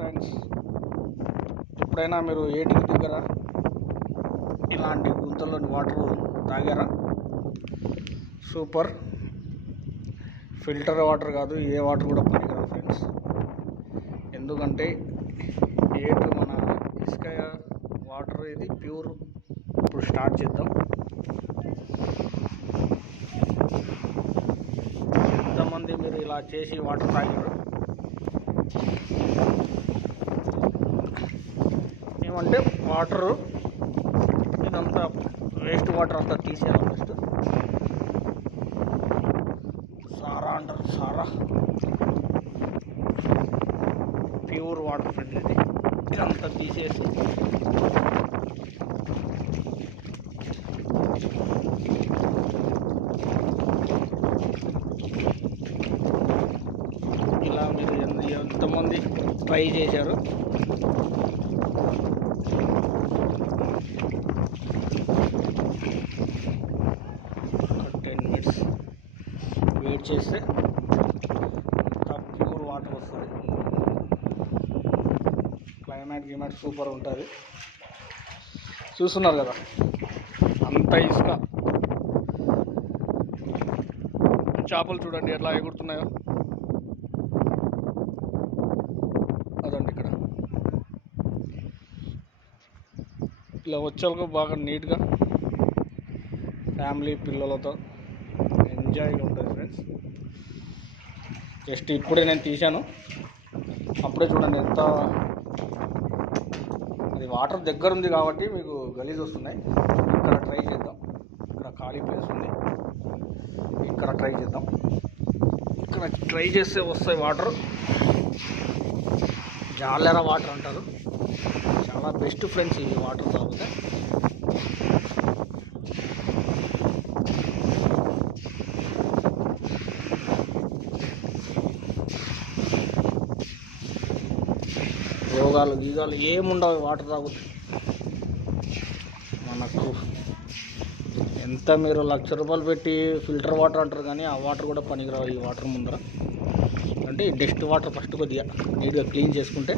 Friends ఎప్పుడైనా మీరు ఏటికి దగ్గర ఇలాంటి గుంతలోని వాటర్ తాగారా? సూపర్. ఫిల్టర్ వాటర్ కాదు ఏ వాటర్ కూడా పనికిరా ఫ్రెండ్స్. ఎందుకంటే ఏటు మన ఇసుక వాటర్ ఇది ప్యూర్. ఇప్పుడు స్టార్ట్ చేద్దాం. ఎంతమంది మీరు ఇలా చేసి వాటర్ తాగారు? అంటే వాటరు ఇదంతా వేస్ట్ వాటర్ అంతా తీసేయాలి ఫస్ట్ సారా అంటారు సారా. ప్యూర్ వాటర్ ఫ్రెండ్ ఇది. ఇదంతా తీసేసి. ఇలా మీరు ఎంత ఎంతమంది ట్రై చేశారు? టెన్ మినిట్స్ వెయిట్ చేస్తే ప్యూర్ వాటర్ వస్తుంది. క్లైమేట్ గిమేట్ సూపర్ ఉంటుంది. చూస్తున్నారు కదా? అంత ఇసుక. చేపలు చూడండి ఎట్లా ఎగురుతున్నాయో అదండి ఇక్కడ ఇలా వచ్చేలకు బాగా నీట్గా ఫ్యామిలీ పిల్లలతో ఎంజాయ్గా ఉంటుంది ఫ్రెండ్స్. జస్ట్ ఇప్పుడే నేను తీశాను. అప్పుడే చూడండి ఎంత అది వాటర్ దగ్గర ఉంది కాబట్టి మీకు గలీజ్ వస్తున్నాయి. ఇక్కడ ట్రై చేద్దాం. ఇక్కడ ఖాళీ ప్లేస్ ఉంది. ఇక్కడ ట్రై చేద్దాం. ఇక్కడ ట్రై చేస్తే వస్తాయి వాటర్. జాలెర వాటర్ అంటారు. చాలా బెస్ట్ ఫ్రెండ్స్ ఇవి వాటర్ తాగితే. రోగాలు గీగాలు ఏముండవు వాటర్ తాగుతే. మనకు ఎంత మీరు లక్ష రూపాయలు పెట్టి ఫిల్టర్ వాటర్ అంటారు కానీ ఆ వాటర్ కూడా పనికిరావు ఈ వాటర్ ముందర. అంటే డస్ట్ వాటర్ ఫస్ట్ కొద్దిగా నీట్గా క్లీన్ చేసుకుంటే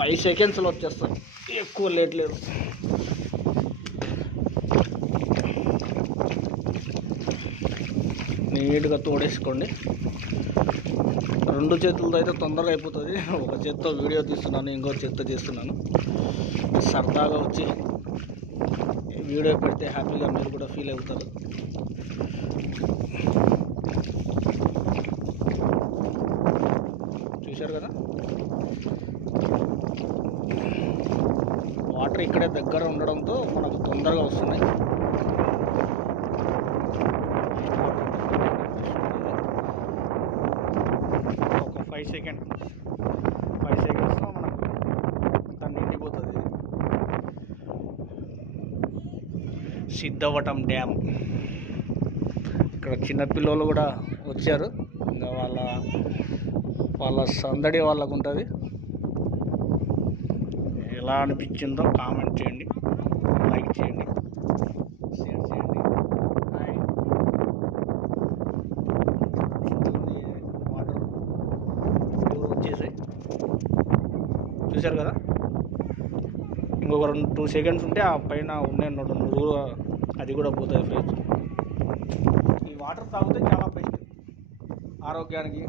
ఫైవ్ సెకండ్స్లో వచ్చేస్తాయి ఎక్కువ లేట్ లేదు. నీట్గా తోడేసుకోండి. రెండు చేతులతో అయితే తొందరగా అయిపోతుంది. ఒక చేత్తో వీడియో తీస్తున్నాను ఇంకో చేత్తో చేస్తున్నాను. సరదాగా వచ్చి వీడియో పెడితే హ్యాపీగా మీరు కూడా ఫీల్ అవుతారు. చూశారు కదా? వాటర్ ఇక్కడే దగ్గర ఉండడంతో మనకు తొందరగా వస్తున్నాయి. ఒక ఫైవ్ సెకండ్ ఫైవ్ సెకండ్స్లో మనకు అంతా నిండిపోతుంది. సిద్ధవటం డ్యామ్. ఇక్కడ చిన్నపిల్లలు కూడా వచ్చారు. ఇంకా వాళ్ళ వాళ్ళ సందడి వాళ్ళకు ఉంటుంది ఎలా అనిపించిందో కామెంట్ చేయండి. లైక్ చేయండి. షేర్ చేయండి. వాటర్ వచ్చేసాయి. చూశారు కదా? ఇంకొక రెండు టూ సెకండ్స్ ఉంటే ఆ పైన ఉండే రెండు నురుగు అది కూడా పోతుంది ఫ్రెండ్స్ ఈ వాటర్ తాగితే చాలా బెస్ట్. ఆరోగ్యానికి.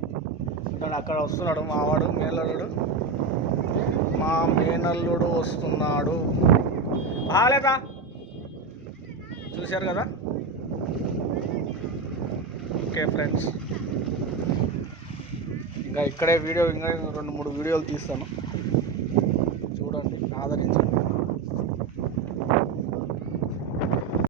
అక్కడ వస్తున్నాడు మావాడు మేనల్లుడు మా మేనల్లుడు వస్తున్నాడు. బాగాలేదా? చూశారు కదా? Okay friends. ఇంకా ఇక్కడే వీడియో ఇంకా రెండు మూడు వీడియోలు తీస్తాను. చూడండి ఆదరించండి.